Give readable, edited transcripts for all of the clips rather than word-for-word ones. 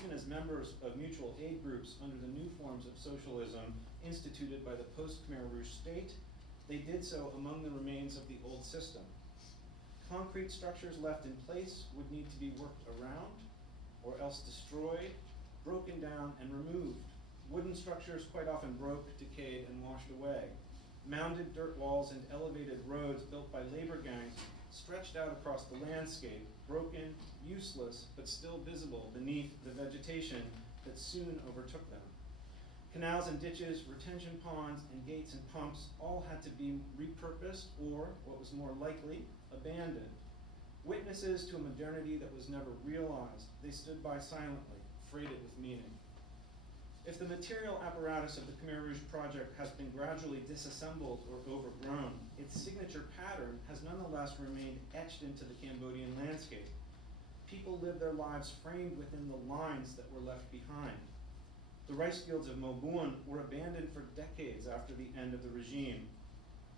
even as members of mutual aid groups under the new forms of socialism instituted by the post-Khmer Rouge state, they did so among the remains of the old system. Concrete structures left in place would need to be worked around, or else destroyed, broken down, and removed. Wooden structures quite often broke, decayed, and washed away. Mounded dirt walls and elevated roads built by labor gangs stretched out across the landscape, broken, useless, but still visible beneath the vegetation that soon overtook them. Canals and ditches, retention ponds, and gates and pumps all had to be repurposed or, what was more likely, abandoned. Witnesses to a modernity that was never realized, they stood by silently, freighted with meaning. If the material apparatus of the Khmer Rouge project has been gradually disassembled or overgrown, its signature pattern has nonetheless remained etched into the Cambodian landscape. People lived their lives framed within the lines that were left behind. The rice fields of Mobuon were abandoned for decades after the end of the regime.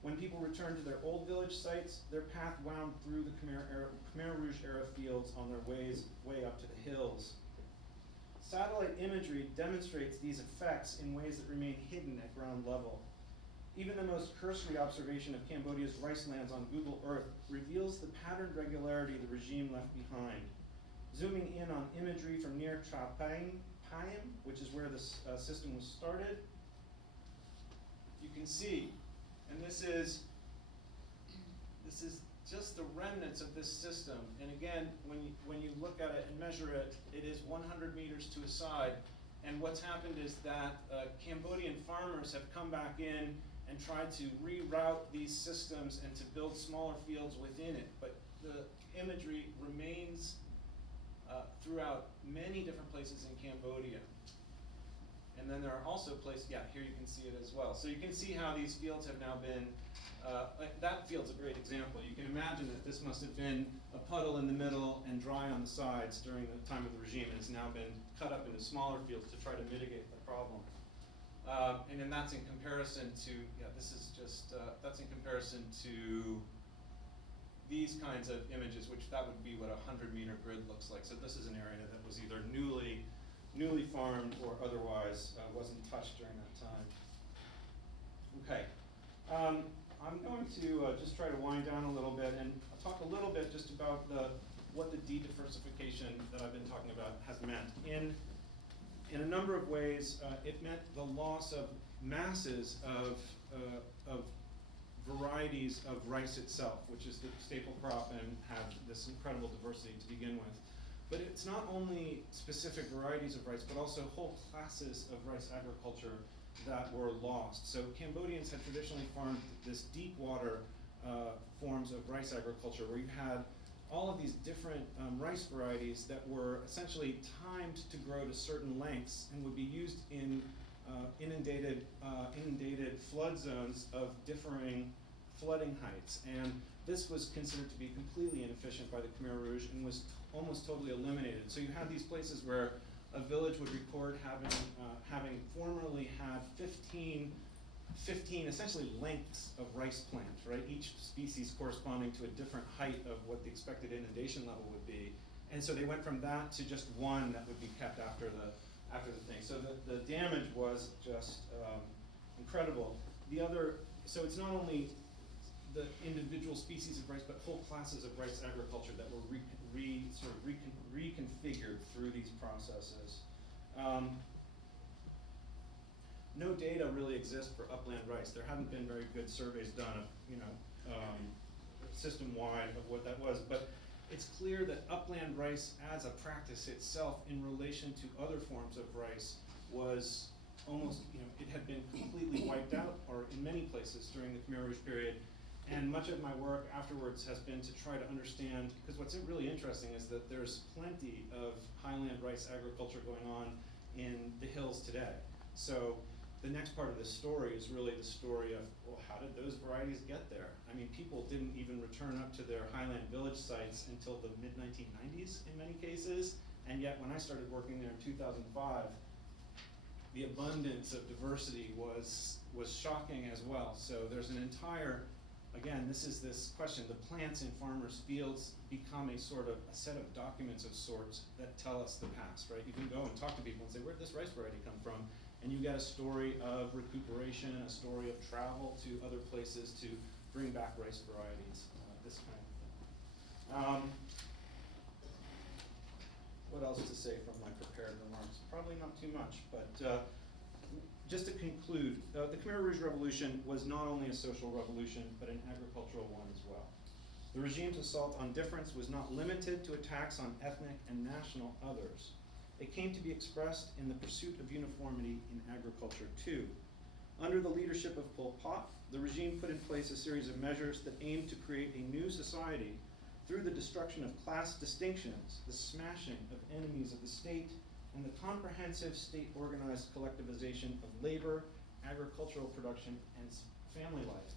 When people returned to their old village sites, their path wound through the Khmer Rouge era fields on their way up to the hills. Satellite imagery demonstrates these effects in ways that remain hidden at ground level. Even the most cursory observation of Cambodia's rice lands on Google Earth reveals the patterned regularity the regime left behind. Zooming in on imagery from near Trapayam, which is where this system was started, you can see, and this is just the remnants of this system. And again, when you look at it and measure it, it is 100 meters to a side. And what's happened is that Cambodian farmers have come back in and tried to reroute these systems and to build smaller fields within it. But the imagery remains throughout many different places in Cambodia. And then there are also places, yeah, here you can see it as well. So you can see how these fields have now been, that field's a great example. You can imagine that this must have been a puddle in the middle and dry on the sides during the time of the regime, and it's now been cut up into smaller fields to try to mitigate the problem. And then that's in comparison to, yeah, this is just, that's in comparison to these kinds of images, which that would be what a 100-meter grid looks like. So this is an area that was either newly farmed or otherwise wasn't touched during that time. Okay, I'm going to just try to wind down a little bit and talk a little bit just about what the de-diversification that I've been talking about has meant. In a number of ways, it meant the loss of masses of varieties of rice itself, which is the staple crop and have this incredible diversity to begin with. But it's not only specific varieties of rice, but also whole classes of rice agriculture that were lost. So Cambodians had traditionally farmed this deep water forms of rice agriculture where you had all of these different rice varieties that were essentially timed to grow to certain lengths and would be used in inundated flood zones of differing flooding heights. And this was considered to be completely inefficient by the Khmer Rouge and was almost totally eliminated. So you had these places where a village would record having formerly had 15 essentially lengths of rice plants, right? Each species corresponding to a different height of what the expected inundation level would be. And so they went from that to just one that would be kept after the thing. So the damage was just incredible. So it's not only the individual species of rice, but whole classes of rice agriculture that were reconfigured through these processes. No data really exists for upland rice. There haven't been very good surveys done, system-wide of what that was. But it's clear that upland rice as a practice itself in relation to other forms of rice was almost, it had been completely wiped out, or in many places during the Khmer Rouge period. And much of my work afterwards has been to try to understand, because what's really interesting is that there's plenty of highland rice agriculture going on in the hills today. So the next part of this story is really the story of, well, how did those varieties get there? I mean, people didn't even return up to their highland village sites until the mid-1990s in many cases, and yet when I started working there in 2005, the abundance of diversity was shocking as well. So there's an entire again, this is this question, the plants in farmers' fields become a sort of a set of documents of sorts that tell us the past, right? You can go and talk to people and say, where did this rice variety come from? And you get a story of recuperation, a story of travel to other places to bring back rice varieties, this kind of thing. What else to say from my prepared remarks? Probably not too much, but just to conclude, the Khmer Rouge Revolution was not only a social revolution, but an agricultural one as well. The regime's assault on difference was not limited to attacks on ethnic and national others. It came to be expressed in the pursuit of uniformity in agriculture too. Under the leadership of Pol Pot, the regime put in place a series of measures that aimed to create a new society through the destruction of class distinctions, the smashing of enemies of the state, and the comprehensive state-organized collectivization of labor, agricultural production, and family life.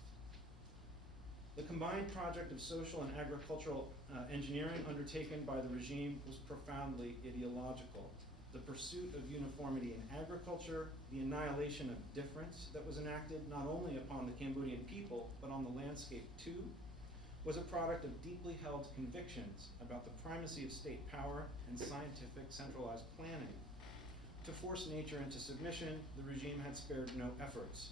The combined project of social and agricultural engineering undertaken by the regime was profoundly ideological. The pursuit of uniformity in agriculture, the annihilation of difference that was enacted not only upon the Cambodian people, but on the landscape too, was a product of deeply held convictions about the primacy of state power and scientific centralized planning. To force nature into submission, the regime had spared no efforts.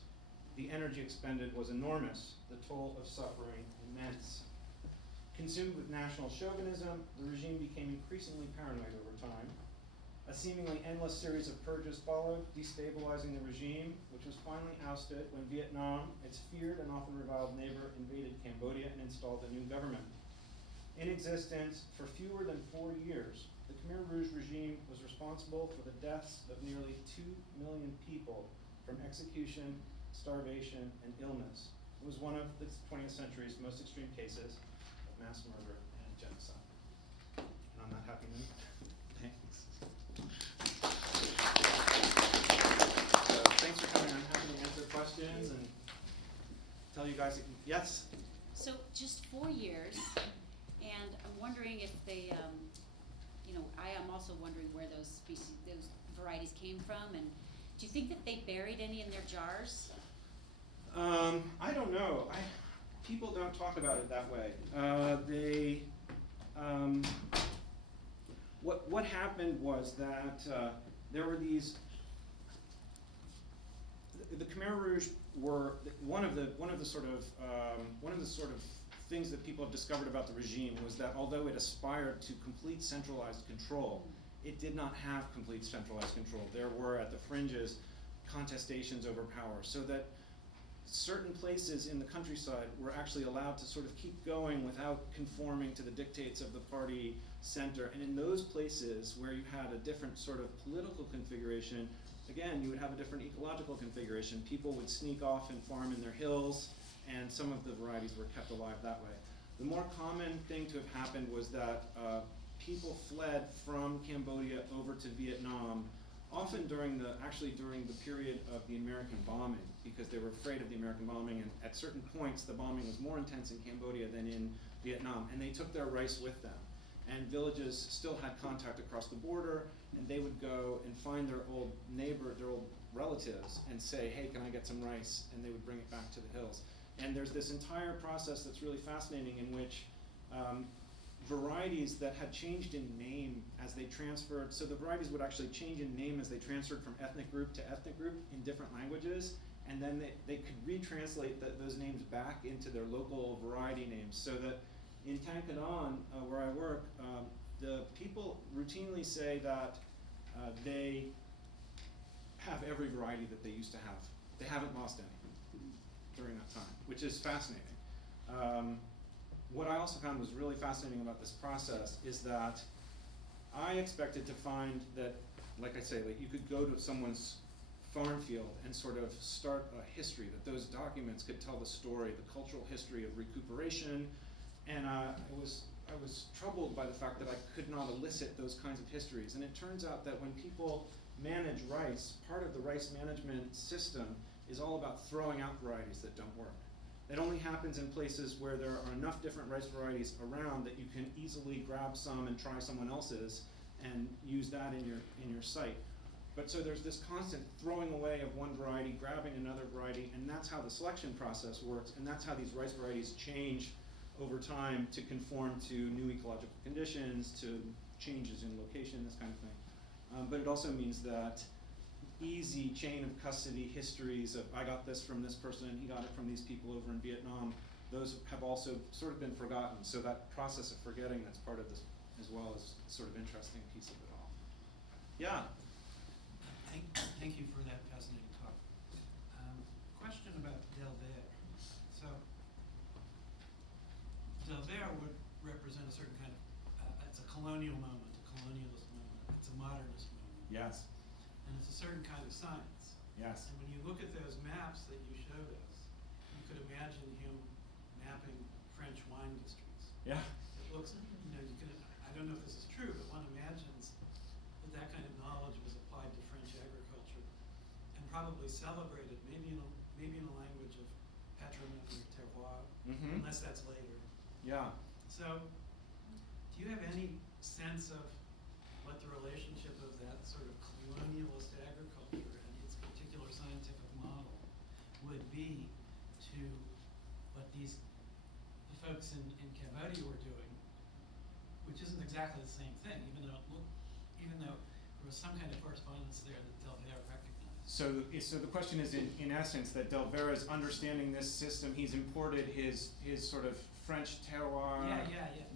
The energy expended was enormous, the toll of suffering immense. Consumed with national chauvinism, the regime became increasingly paranoid over time. A seemingly endless series of purges followed, destabilizing the regime, which was finally ousted when Vietnam, its feared and often reviled neighbor, invaded Cambodia and installed a new government. In existence for fewer than 4 years, the Khmer Rouge regime was responsible for the deaths of nearly 2 million people from execution, starvation, and illness. It was one of the 20th century's most extreme cases of mass murder and genocide. And on that happy note, thanks. Thanks for coming. I'm happy to answer questions and tell you guys, yes? So just 4 years, and I'm wondering if they, I am also wondering where those varieties came from, and do you think that they buried any in their jars? I don't know. People don't talk about it that way. What happened was that there were these. The Khmer Rouge were one of the sort of things that people have discovered about the regime was that although it aspired to complete centralized control, it did not have complete centralized control. There were at the fringes contestations over power, so that certain places in the countryside were actually allowed to sort of keep going without conforming to the dictates of the party center. And in those places where you had a different sort of political configuration, again, you would have a different ecological configuration. People would sneak off and farm in their hills, and some of the varieties were kept alive that way. The more common thing to have happened was that people fled from Cambodia over to Vietnam, often during the period of the American bombing, because they were afraid of the American bombing, and at certain points the bombing was more intense in Cambodia than in Vietnam, and they took their rice with them. And villages still had contact across the border, and they would go and find their old relatives and say, hey, can I get some rice? And they would bring it back to the hills. And there's this entire process that's really fascinating in which varieties that had changed in name as they transferred, so the varieties would actually change in name as they transferred from ethnic group to ethnic group in different languages, and then they could retranslate those names back into their local variety names, so that in Tankadon, where I work, the people routinely say that they have every variety that they used to have. They haven't lost any during that time, which is fascinating. What I also found was really fascinating about this process is that I expected to find that, like I say, like you could go to someone's farm field and sort of start a history, that those documents could tell the story, the cultural history of recuperation, and I was troubled by the fact that I could not elicit those kinds of histories. And it turns out that when people manage rice, part of the rice management system is all about throwing out varieties that don't work. It only happens in places where there are enough different rice varieties around that you can easily grab some and try someone else's and use that in your site. But so there's this constant throwing away of one variety, grabbing another variety, and that's how the selection process works, and that's how these rice varieties change over time to conform to new ecological conditions, to changes in location, this kind of thing. But it also means that easy chain of custody histories of I got this from this person, he got it from these people over in Vietnam, those have also sort of been forgotten. So that process of forgetting that's part of this as well is sort of interesting piece of it all. Yeah? Thank you for that fascinating talk. Question about Delver. So, Delver would represent a certain kind of, it's a colonial moment, a colonialist moment, it's a modernist moment. Yes. And it's a certain kind of science. Yes. And when you look at those maps that you showed us, you could imagine him mapping French wine districts. Yeah. It looks, you can, I don't know if this is true, but one imagines that that kind of knowledge was applied to French agriculture and probably celebrated, maybe in a language of patrimony or terroir, unless that's later. Yeah. So, do you have any sense of what the relationship of that sort of colonialist agriculture and its particular scientific model would be to what the folks in Cambodia were doing, which isn't exactly the same thing, even though there was some kind of correspondence there that Delver recognized. So the question is, in essence, that Delver is understanding this system. He's imported his sort of French terroir,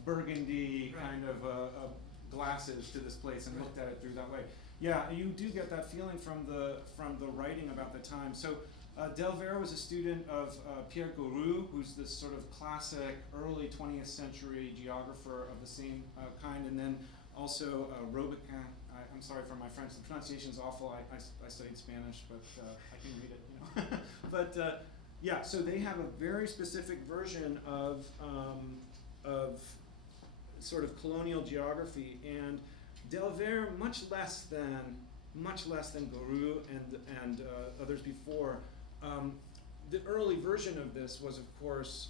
Burgundy kind of glasses to this place and looked at it through that way. Yeah, you do get that feeling from the writing about the time. So Delver was a student of Pierre Gouroux, who's this sort of classic early 20th century geographer of the same kind, and then also Robequin. I'm sorry for my French, the pronunciation's awful. I studied Spanish, but I can read it, But yeah, so they have a very specific version of sort of colonial geography, and Delver much less than Gouroux and others before. The early version of this was, of course,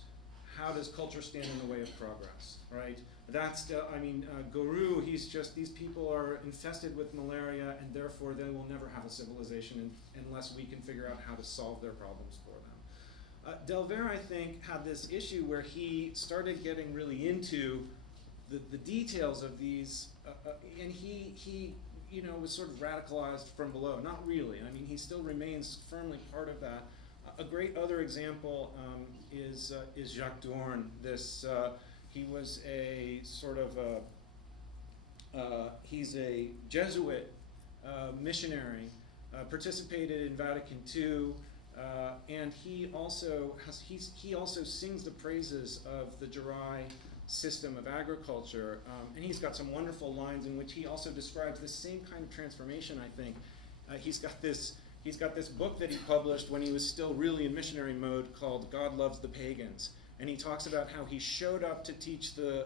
how does culture stand in the way of progress, right? That's, Gouroux, he's just, these people are infested with malaria and therefore they will never have a civilization unless we can figure out how to solve their problems for them. Delver, I think, had this issue where he started getting really into the details of these, and he was sort of radicalized from below. Not really. I mean, he still remains firmly part of that. A great other example is Jacques Dorn. He was a sort of he's a Jesuit missionary, participated in Vatican II, and he also sings the praises of the Jarai system of agriculture, and he's got some wonderful lines in which he also describes the same kind of transformation. I think he's got this book that he published when he was still really in missionary mode called God Loves the Pagans, and he talks about how he showed up to teach the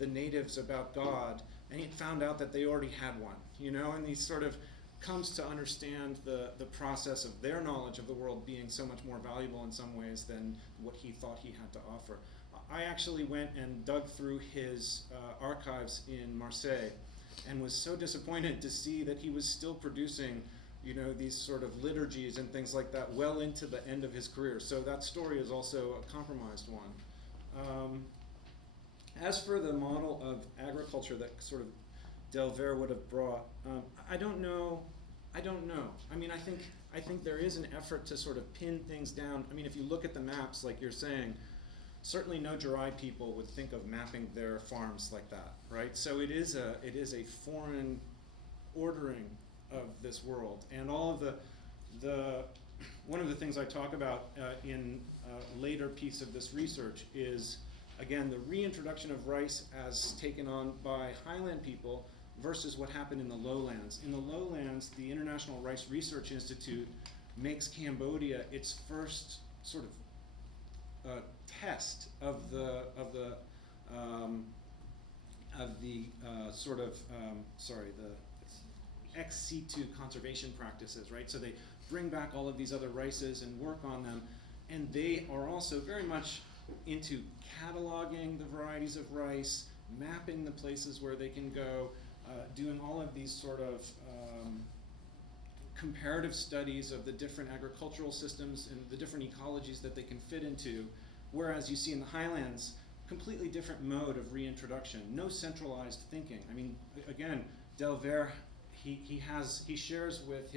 natives about God, and he found out that they already had one, and he sort of comes to understand the process of their knowledge of the world being so much more valuable in some ways than what he thought he had to offer. I actually went and dug through his archives in Marseille and was so disappointed to see that he was still producing these sort of liturgies and things like that well into the end of his career. So that story is also a compromised one. As for the model of agriculture that sort of Delver would have brought, I don't know. I mean, I think there is an effort to sort of pin things down. I mean, if you look at the maps, like you're saying, certainly no Jarai people would think of mapping their farms like that, right? So it is a foreign ordering of this world, and all of one of the things I talk about in a later piece of this research is, again, the reintroduction of rice as taken on by highland people versus what happened in the lowlands. In the lowlands, the International Rice Research Institute makes Cambodia its first sort of test of the ex situ conservation practices, right? So they bring back all of these other rices and work on them, and they are also very much into cataloging the varieties of rice, mapping the places where they can go, doing all of these sort of comparative studies of the different agricultural systems and the different ecologies that they can fit into, whereas you see in the highlands, completely different mode of reintroduction, no centralized thinking. I mean, again, Delvert, he shares with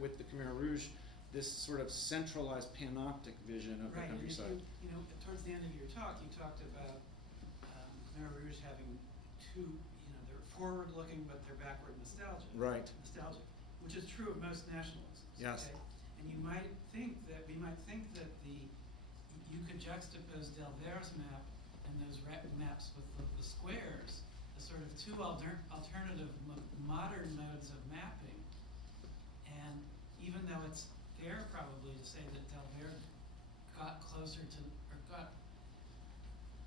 with the Khmer Rouge this sort of centralized panoptic vision of the countryside. And you know, towards the end of your talk, you talked about Khmer Rouge having two, they're forward-looking, but they're backward nostalgic. Right. Nostalgic, which is true of most nationalisms. Yes. Okay? And we might think that you could juxtapose Delvert's map and those maps with the squares as sort of two alternative modern modes of mapping. And even though it's fair probably to say that Delvert got closer to, or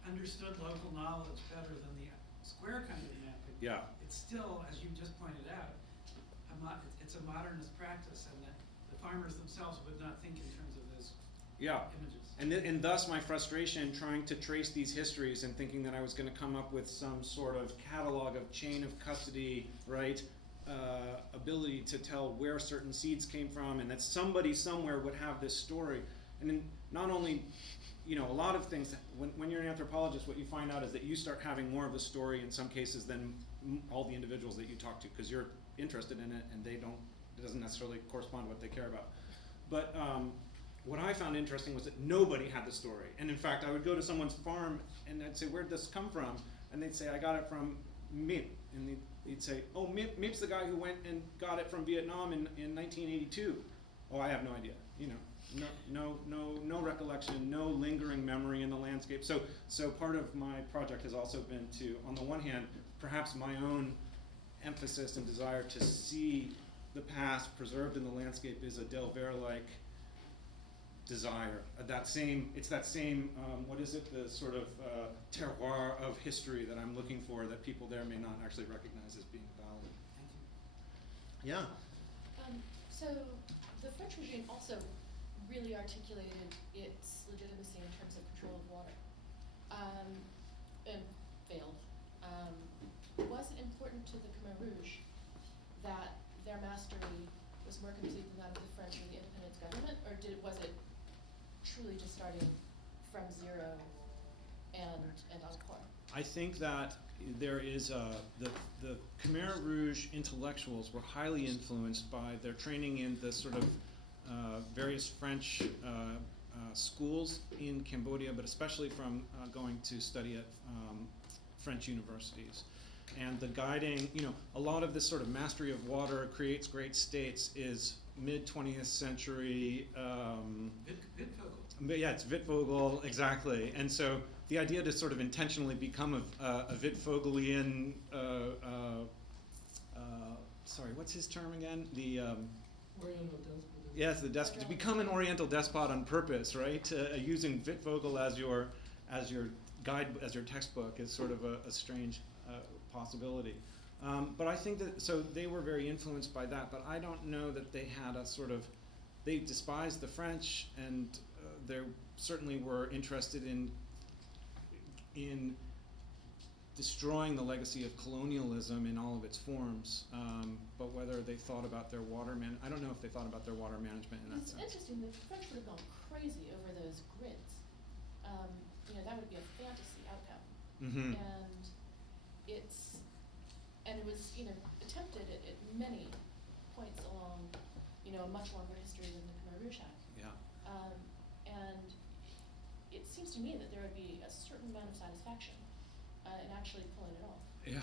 understood local knowledge better than the square kind of mapping. Yeah. It's still, as you just pointed out, it's a modernist practice, and that the farmers themselves would not think in terms of those images. And thus my frustration trying to trace these histories and thinking that I was going to come up with some sort of catalog of chain of custody, right? Ability to tell where certain seeds came from, and that somebody somewhere would have this story. And then not only, a lot of things, when you're an anthropologist, what you find out is that you start having more of a story in some cases than all the individuals that you talk to, because you're interested in it and it doesn't necessarily correspond to what they care about. But what I found interesting was that nobody had the story. And in fact, I would go to someone's farm and I'd say, where'd this come from? And they'd say, I got it from Mip. And they'd say, oh, Mip's the guy who went and got it from Vietnam in 1982. Oh, I have no idea. No recollection, no lingering memory in the landscape. So part of my project has also been to, on the one hand, perhaps my own emphasis and desire to see the past preserved in the landscape is a Delvert-like desire. It's that same, what is it, the sort of terroir of history that I'm looking for that people there may not actually recognize as being valid. Thank you. Yeah. So the French regime also really articulated its legitimacy in terms of control of water, and failed. Was it important to the Khmer Rouge that their mastery was more complete than that of the French or the independence government, or was it truly just starting from zero and encore? I think that there is the Khmer Rouge intellectuals were highly influenced by their training in the sort of various French schools in Cambodia, but especially from going to study at French universities. And the guiding, a lot of this sort of mastery of water creates great states is mid-20th century. Wittfogel. But yeah, it's Wittfogel, exactly. And so the idea to sort of intentionally become a Wittfogelian, sorry, what's his term again? The Oriental despot. yes, the despot. To become an Oriental despot on purpose, right? Using Wittfogel as your guide, as your textbook is sort of a strange possibility. But I think that, so they were very influenced by that, but I don't know that they had a sort of, they despised the French, and they certainly were interested in destroying the legacy of colonialism in all of its forms. But whether they thought about their I don't know if they thought about their water management in that It's sense. interesting, the French would have gone crazy over those grids. That would be a fantasy outcome. Mm-hmm. And it was, attempted at many points along, a much longer history than the Khmer Rouge had. Yeah. And it seems to me that there would be a certain amount of satisfaction in actually pulling it off. Yeah.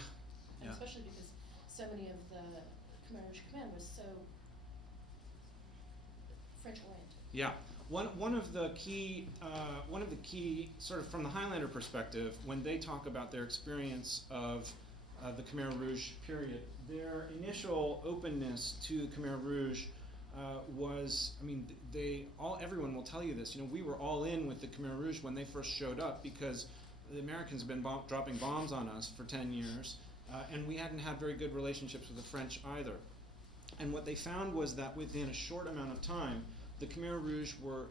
And Yeah. especially because so many of the Khmer Rouge command was so French oriented. Yeah. One of the key sort of from the Highlander perspective, when they talk about their experience of the Khmer Rouge period, their initial openness to Khmer Rouge was, everyone will tell you this. We were all in with the Khmer Rouge when they first showed up because the Americans have been dropping bombs on us for 10 years, and we hadn't had very good relationships with the French either. And what they found was that within a short amount of time, the Khmer Rouge were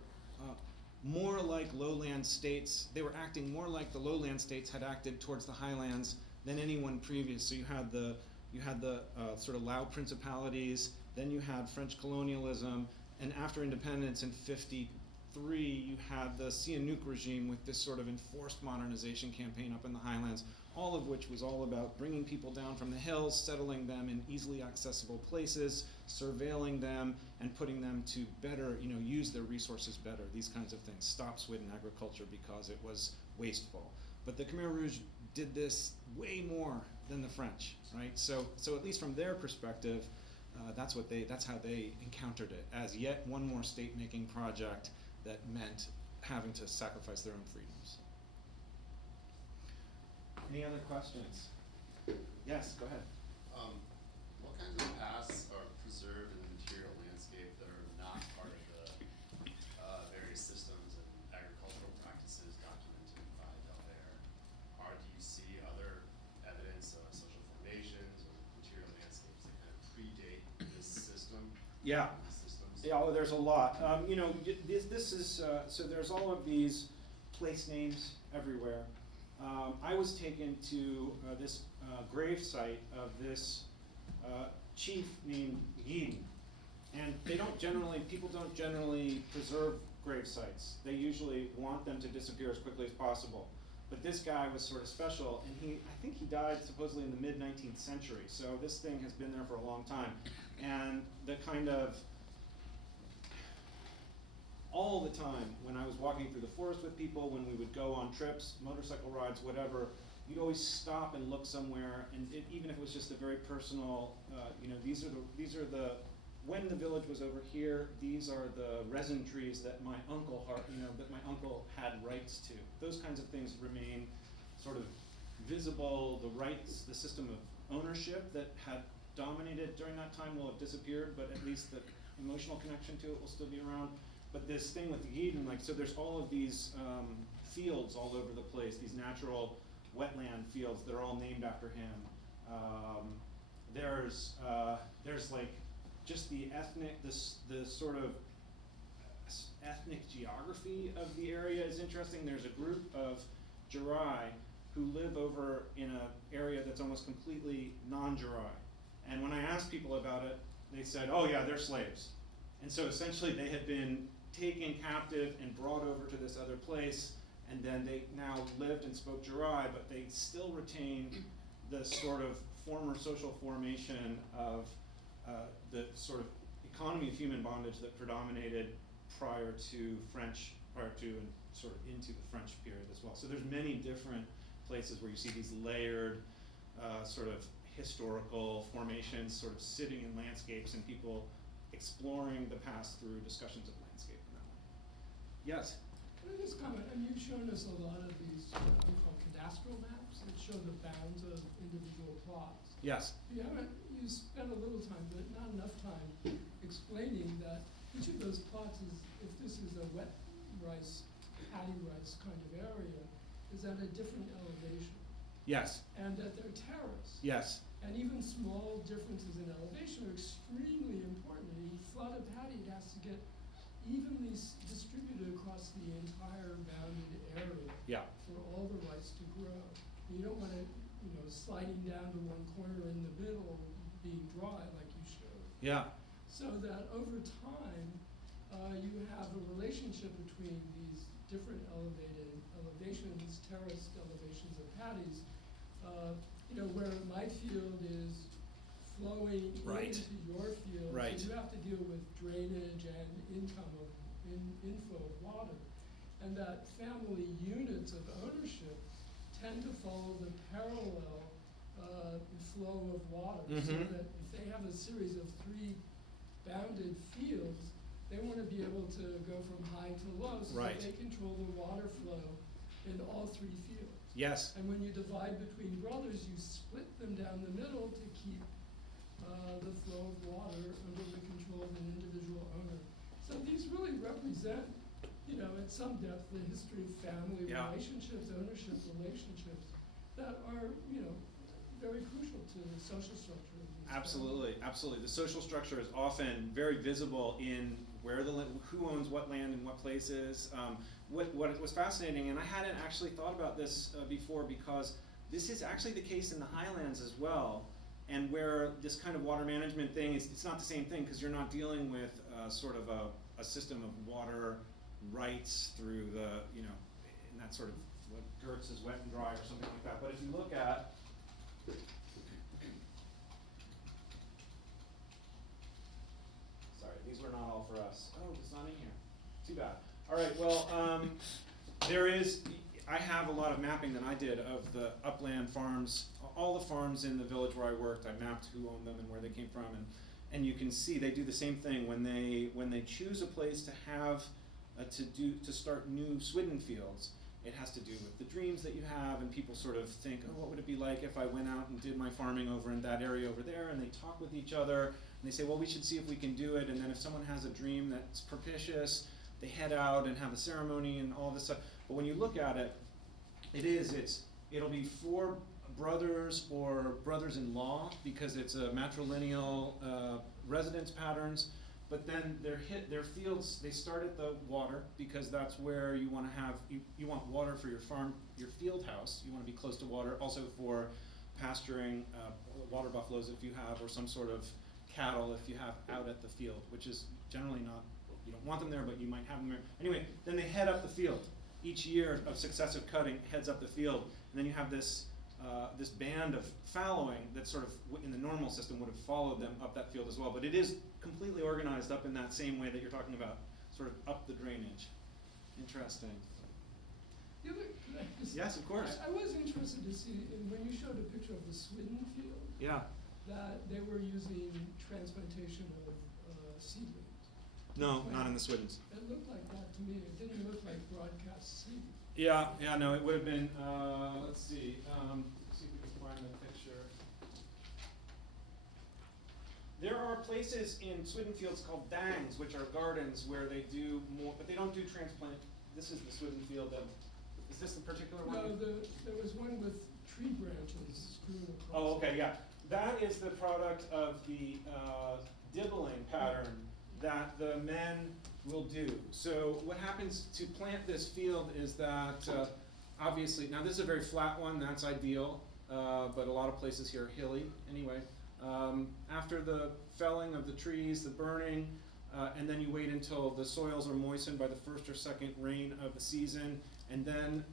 more like lowland states. They were acting more like the lowland states had acted towards the highlands than anyone previous. So you had the you had the sort of Lao principalities, then you had French colonialism, and after independence in '53, you had the Sihanouk regime with this sort of enforced modernization campaign up in the highlands, all of which was all about bringing people down from the hills, settling them in easily accessible places, surveilling them, and putting them to better, use their resources better, these kinds of things. Stop Swidden agriculture because it was wasteful. But the Khmer Rouge did this way more than the French, right? So at least from their perspective, that's how they encountered it, as yet one more state-making project that meant having to sacrifice their own freedoms. Any other questions? Yes, go ahead. What kinds of paths are preserved in the material landscape that are not part of the various systems and agricultural practices documented by Delbert? Do you see other evidence of social formations or material landscapes that kind of predate this system? Yeah. Systems? Yeah, there's a lot. This is, so there's all of these place names everywhere. I was taken to this grave site of this chief named Yin, and people don't generally preserve grave sites. They usually want them to disappear as quickly as possible. But this guy was sort of special, and I think he died supposedly in the mid-19th century, so this thing has been there for a long time. And the kind of, all the time, when I was walking through the forest with people, when we would go on trips, motorcycle rides, whatever, you'd always stop and look somewhere, and even if it was just a very personal, these are the, when the village was over here, these are the resin trees that my uncle had rights to. Those kinds of things remain sort of visible. The rights, the system of ownership that had dominated during that time will have disappeared, but at least the emotional connection to it will still be around. But this thing with the Eden, so there's all of these fields all over the place, these natural wetland fields that are all named after him. There's just the sort of ethnic geography of the area is interesting. There's a group of Jirai who live over in an area that's almost completely non-Jirai. And when I asked people about it, they said, oh yeah, they're slaves. And so essentially they had been taken captive and brought over to this other place, and then they now lived and spoke Jirai, but they still retain the sort of former social formation of the sort of economy of human bondage that predominated prior to and sort of into the French period as well. So there's many different places where you see these layered sort of historical formations sort of sitting in landscapes, and people exploring the past through discussions of landscape in that way. Yes? Can I just comment? And you've shown us a lot of these what we call cadastral maps that show the bounds of individual plots. Yes. You spent a little time, but not enough time, explaining that each of those plots is, if this is a wet rice, paddy rice kind of area, is at a different elevation. Yes. And that they're terraced. Yes. And even small differences in elevation are extremely important. In a flooded paddy, it has to get evenly distributed across the entire bounded area for all the rice to grow. You don't want it, sliding down to one corner in the middle being dry like you showed. Yeah. So that over time, you have a relationship between these different elevations, terraced elevations of paddies, where my field is flowing into your field, so you have to deal with drainage and inflow of water. And that family units of ownership tend to follow the parallel flow of water, so that if they have a series of 3 bounded fields, they want to be able to go from high to low so that they control the water flow in all 3 fields. Yes. And when you divide between brothers, you split them down the middle to keep the flow of water under the control of an individual owner. So these really represent, at some depth, the history of family relationships, ownership relationships that are, very crucial to the social structure of these Absolutely, absolutely. The social structure is often very visible in who owns what land in what places. What was fascinating, and I hadn't actually thought about this before, because this is actually the case in the Highlands as well. And where this kind of water management thing is, it's not the same thing because you're not dealing with sort of a system of water rights through the, you know, in that sort of what Gertz is wet and dry or something like that. But if you look at, sorry, these were not all for us. Oh, it's not in here. Too bad. All right, well, there is, I have a lot of mapping that I did of the upland farms, all the farms in the village where I worked. I mapped who owned them and where they came from, and you can see they do the same thing when they choose a place to have to start new swidden fields. It has to do with the dreams that you have, and people sort of think, oh, what would it be like if I went out and did my farming over in that area over there, and they talk with each other, and they say, well, we should see if we can do it, and then if someone has a dream that's propitious, they head out and have a ceremony and all this stuff. But when you look at it, it'll be 4 brothers or brothers-in-law because it's a matrilineal residence patterns. But then their fields, they start at the water because that's where you want to have, you want water for your farm, your field house. You want to be close to water, also for pasturing water buffaloes if you have, or some sort of cattle if you have out at the field, which is generally not, you don't want them there, but you might have them there. Anyway, then they head up the field. Each year of successive cutting heads up the field, and then you have this this band of fallowing that sort of in the normal system would have followed them up that field as well. But it is completely organized up in that same way that you're talking about, sort of up the drainage. Interesting. Can I just- Yes, of course. I was interested to see, when you showed a picture of the Swidden field, Yeah. that they were using transplantation of seedlings. No, not in the Swiddens. It looked like that to me. It didn't look like broadcast seed. Yeah, no, it would have been, let's see if we can find the picture. There are places in Swidden fields called dangs, which are gardens where they do more, but they don't do transplant. This is the Swidden field is this the particular one? No, there was one with tree branches strewn across. Oh, okay, yeah. That is the product of the dibbling pattern that the men will do. So what happens to plant this field is that obviously, now this is a very flat one, that's ideal, but a lot of places here are hilly anyway. After the felling of the trees, the burning, and then you wait until the soils are moistened by the first or second rain of the season, and then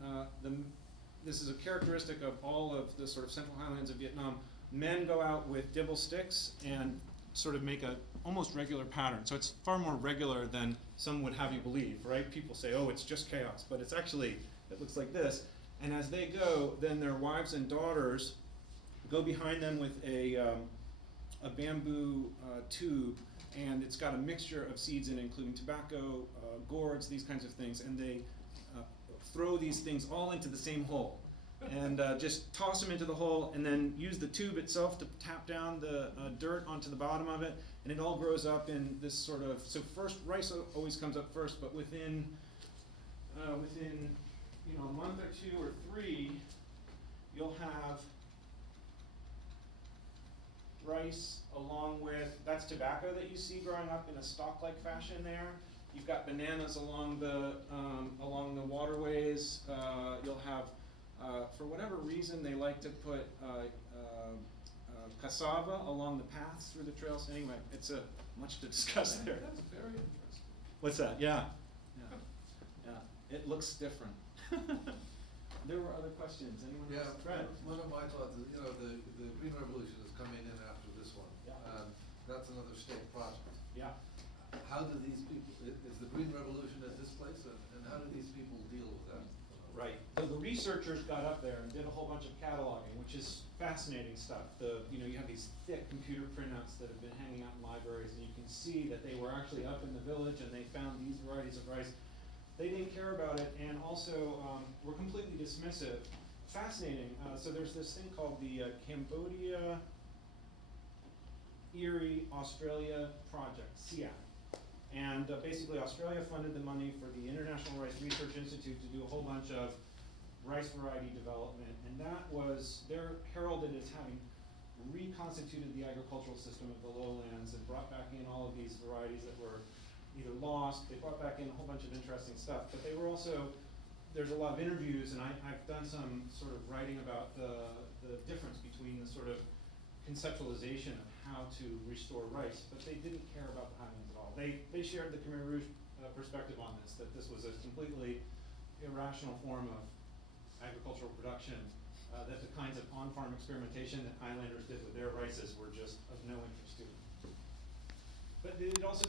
this is a characteristic of all of the sort of central highlands of Vietnam. Men go out with dibble sticks and sort of make a almost regular pattern. So it's far more regular than some would have you believe, right? People say, oh, it's just chaos, but it's actually, it looks like this. And as they go, then their wives and daughters go behind them with a bamboo tube, and it's got a mixture of seeds in it, including tobacco, gourds, these kinds of things, and they throw these things all into the same hole. And just toss them into the hole, and then use the tube itself to tap down the dirt onto the bottom of it, and it all grows up in this sort of, so first, rice always comes up first, but within you know, a month or 2 or 3, you'll have rice along with, that's tobacco that you see growing up in a stalk-like fashion there. You've got bananas along the waterways. You'll have, for whatever reason, they like to put cassava along the paths through the trails. Anyway, it's much to discuss there. That's very interesting. What's that? Yeah. It looks different. There were other questions. Anyone Yeah, else? Fred? one of my thoughts is, you know, the Green Revolution is coming in after this one. Yeah. And that's another state project. Yeah. How do these people, is the Green Revolution at this place, and how do these people deal with that? Right. So the researchers got up there and did a whole bunch of cataloging, which is fascinating stuff. You have these thick computer printouts that have been hanging out in libraries, and you can see that they were actually up in the village and they found these varieties of rice. They didn't care about it, and also were completely dismissive. Fascinating. So there's this thing called the Cambodia Erie Australia Project, CIAP. And basically Australia funded the money for the International Rice Research Institute to do a whole bunch of rice variety development, and they're heralded as having reconstituted the agricultural system of the lowlands and brought back in all of these varieties that were either lost. They brought back in a whole bunch of interesting stuff, but they were also, there's a lot of interviews, and I've done some sort of writing about the difference between the sort of conceptualization of how to restore rice, but they didn't care about the Highlands at all. They shared the Khmer Rouge perspective on this, that this was a completely irrational form of agricultural production, that the kinds of on-farm experimentation that Highlanders did with their rices were just of no interest to them. But it also